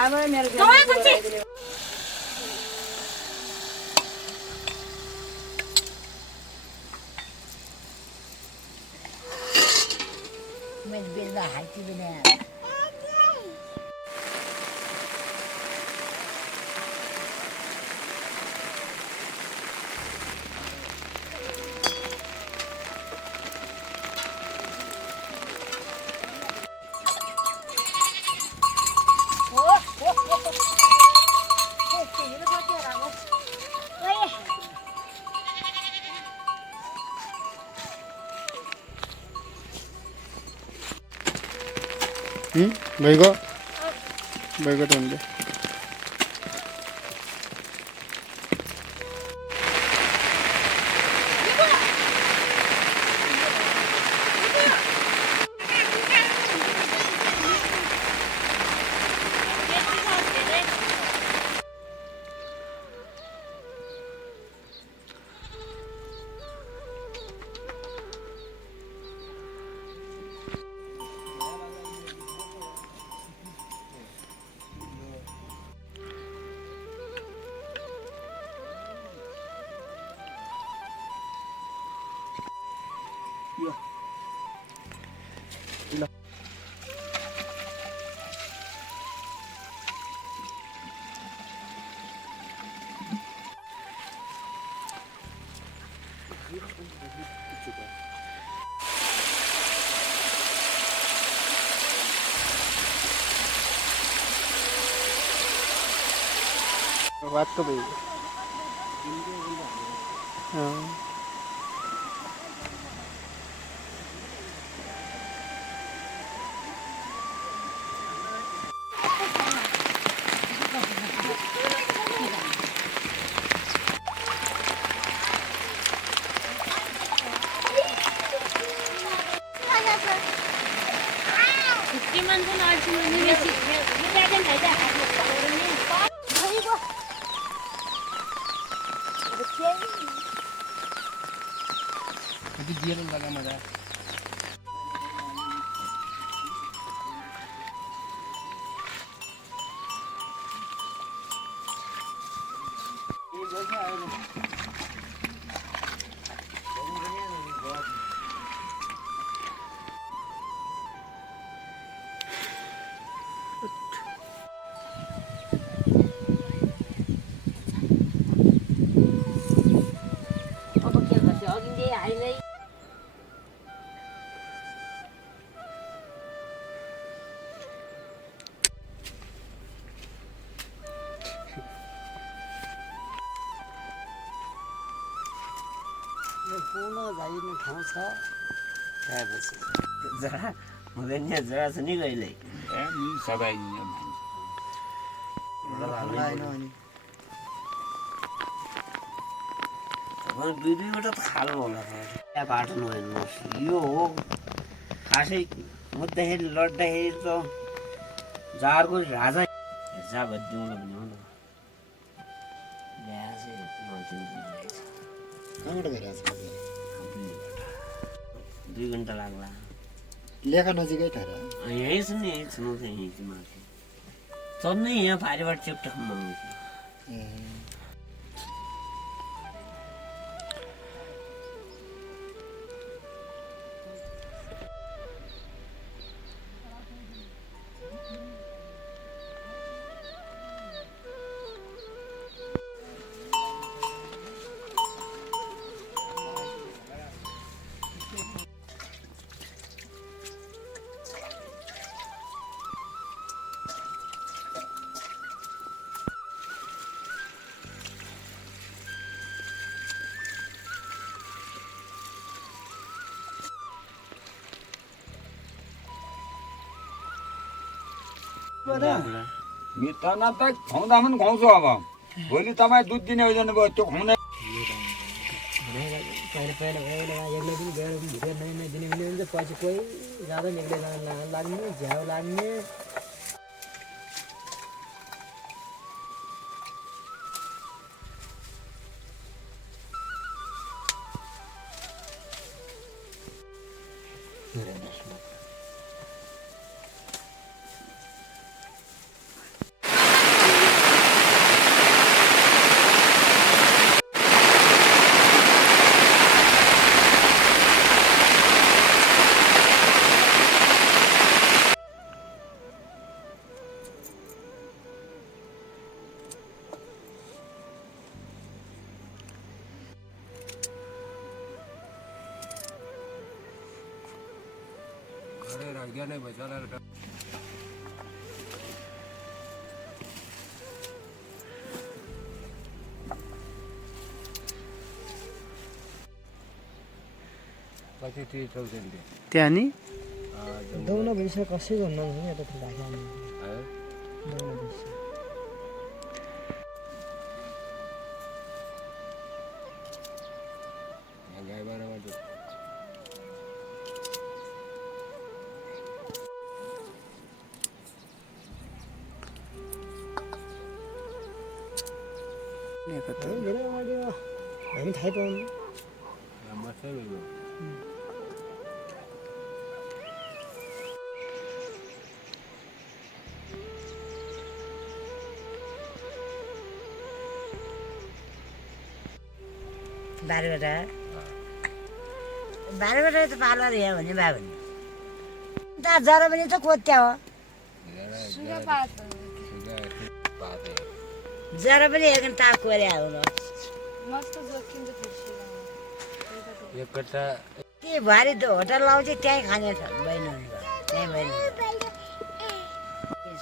बाबा मेरो मैं बेला हाइटी बनाया बैगो बैगो टोंडे बात तो भाई हाँ लगा मजा पूर्ण जाइने ठाउँ छ त्यसपछि जरा हुँदैन जरा छ नि कहिले सबै दुई दुईवटा त खानु होला त्यहाँ बाटो नहेर्नुहोस् यो हो खासै मुद्दाखेरि लड्दाखेरि त जारको राजा हेर्जा भनिदिउँ भने हो न कहाँबाट गइरहेछ 2 घन्टा लाग्ला लेखा नजिकै ठहर यहीँ छ नि यहीँ छुनु चाहिँ यहीँ चाहिँ माथि चढ्नै यहाँ पारिबाट चेप्टामा आउँछ मित्रना त खुवाउँदा पनि खुवाउँछु अब भोलि तपाईँ दुध दिने हो जानुभयो त्यो खुवाउने पहिला पहिला एक्लै पनि गएर पनि भित्र नदिने हुने हुन्छ पछि कोही जाँदा पनि एक्लै लाग्ने झ्याउ लाग्ने त्यहाँ नि दाउन भइसक्यो कसै भन्नु यता ढाका हामी थाहै पाउनु बाह्रबाट त पार्लर हेऱ्यो भने भए भने त जरा पनि त कोत्या हो जरा पनि हेर्नु ताक कोर्या हो के भरे त होटल लाउँछ त्यहीँ खाने छ बहिनी त्यहीँ बहिनी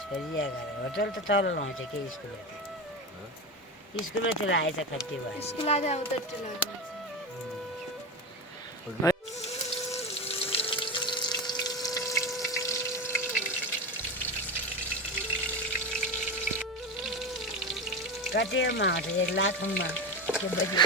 छोरी होटल त तल लाउँछ के स्कुलतिर आएछ कति भयो कतिमा आउँछ 1 लाखमा के बजी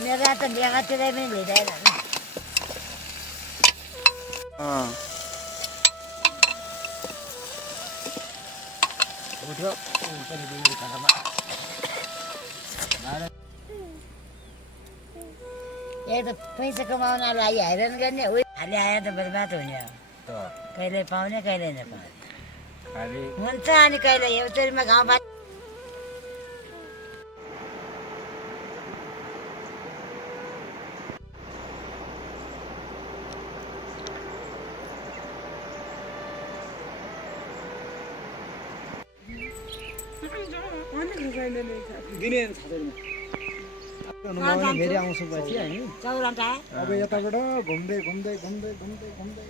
मेरा त बिहातिर पनि भेटाएन एक त पैसा कमाउन लागि हैरान गर्ने उयो खालि आयो त बर्बाद हुने हो कहिले पाउने कहिले नपाउने हुन्छ अनि कहिले एउटैमा गाउँ फेरि आउँछु पछि हामी चौरन्टा अब यताबाट घुम्दै घुम्दै घुम्दै घुम्दै घुम्दै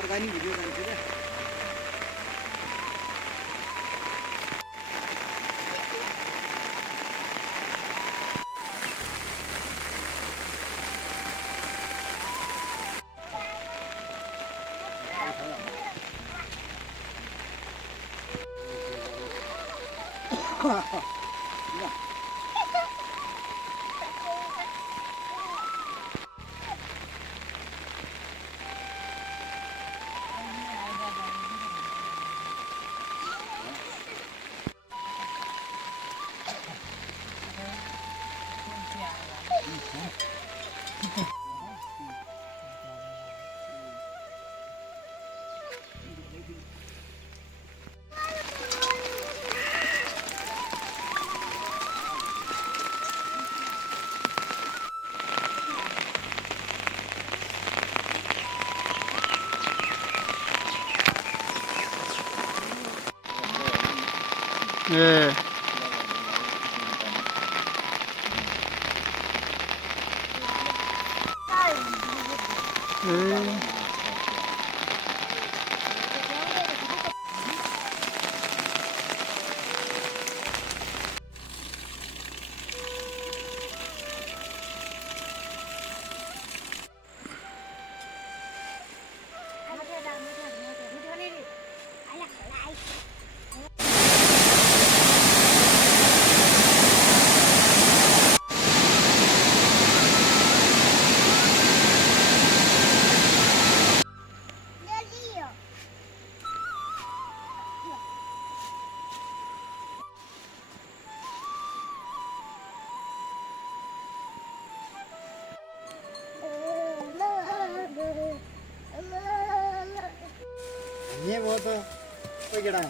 अर्ग्यानिक भिडियो जान्छ क्या ये वो तो कोई गिरा है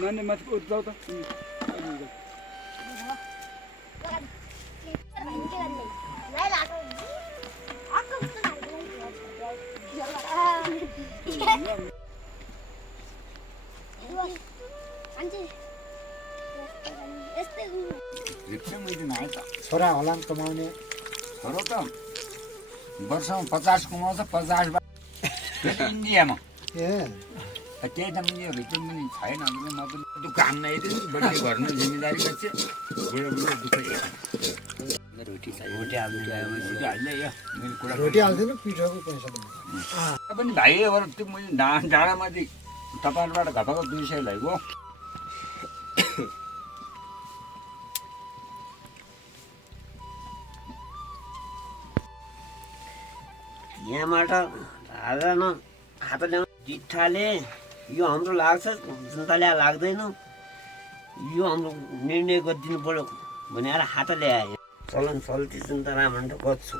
मैंने मत उठ जाओ तो छोरा होला नि कमाउने छोरो त वर्षमा 50 कमाउँछ 50 इन्डियामा ए त्यही त मैले रिटर्न पनि छैन भने म पनि दुःख हान्न आइदिनु बढी घरमा जिम्मेदारी गर्छ बुढो बुढो दुःख रोटी हाल्ने यो मेरो कुरा रोटी हाल्दैन पिठोको पैसा दिनु पनि भाइ अब त्यो मैले डाँडामा चाहिँ तपाईँहरूबाट घपाएको 200 ल्याएको यहाँबाट हालेर न खाता ल्याउनु जिठ्ठाले यो हाम्रो लाग्छ जनताले लाग्दैन यो हाम्रो निर्णय गरिदिनु पर्यो भनेर हात ल्याए चलन चल्ती जनता राम्रो त गर्छु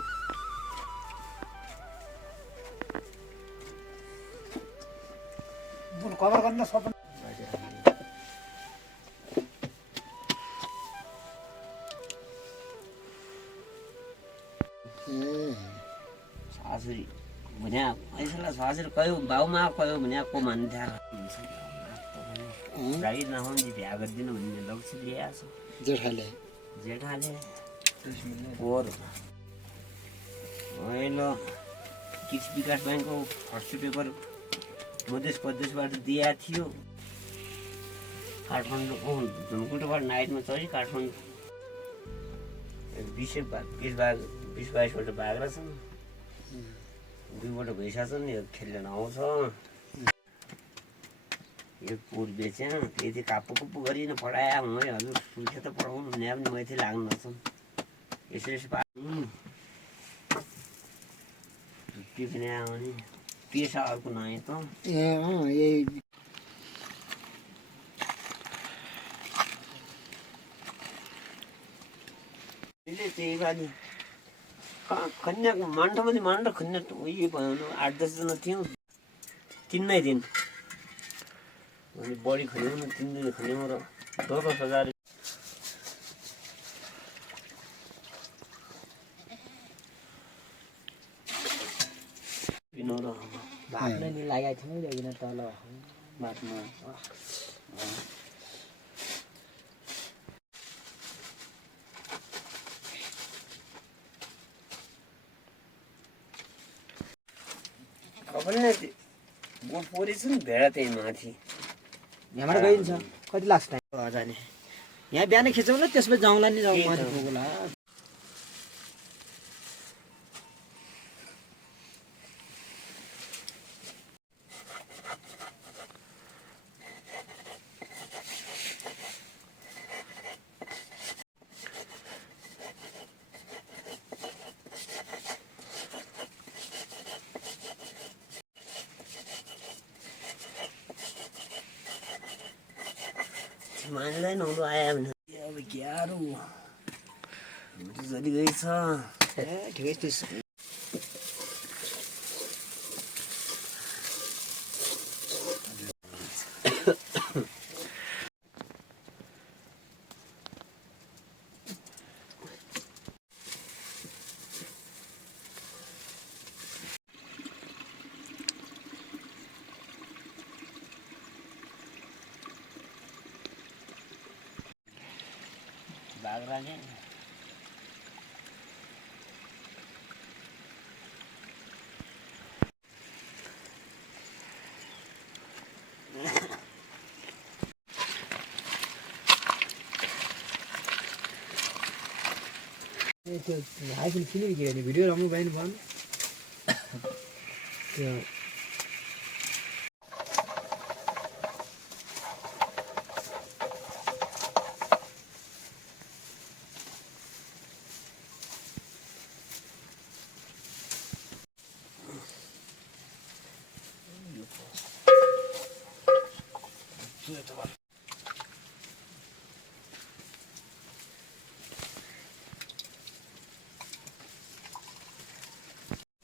कभर गर्न सक्नु सासुरी भने पैसालाई सासुरी कयो बाउमा कयो भने को मान्थ्या गाडी नहुने भ्या गरिदिनु भन्ने लक्ष्य ल्याएको छ जेठाले पोहोर अहिले किस विकास ब्याङ्कको फर्स्ट पेपर मधेस प्रदेशबाट दिएको थियो काठमाडौँ धुमकुटोबाट नाइटमा चढी काठमाडौँ 20-22वटा बाख्रा छन् 2वटा भैँसा छन् यो खेल्न आउँछ यो पुर बेच्या त्यति काप्पु कुप्पु गरिन पढाए मै हजुर सुखे त पढाउनु भने पनि मैथे लाग्नु नछन् यसरी के पनि आयो भने पेसा अर्को नआए त यही त्यही बानी कन्याको मण्ड खन्या उयो भयो 8-10 जना थियौँ 3 दिन अनि बढी खन्यौँ न 3 दिन खन्यौँ र 10,000 भात नै नि लागेको थियो नि तल भातमा खबर बोट परेछ नि भेडा त्यही माथि यहाँबाट गइन्छ कति लाग्छ टाइम जाने यहाँ बिहान खिचौँ न त्यसपछि जाउँला नि जाउँ माथि पुगौँला मान्दैन हुँदो आयो भने अब क्यारो जति गई छ ठिकै त्यसो भाग राखेँ त्यो आइफोन किनेर के गर्ने भिडियो राम्रो भएन भन त्यो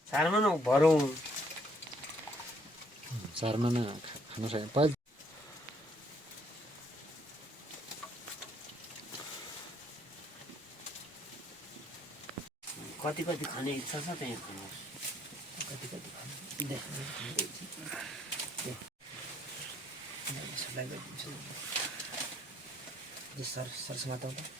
चारमा न भरौँ चारमा न खानु सक्यो पहिला कति कति खाने इच्छा छ त्यहाँ खानुहोस् कति कति खानु सर सरसमा त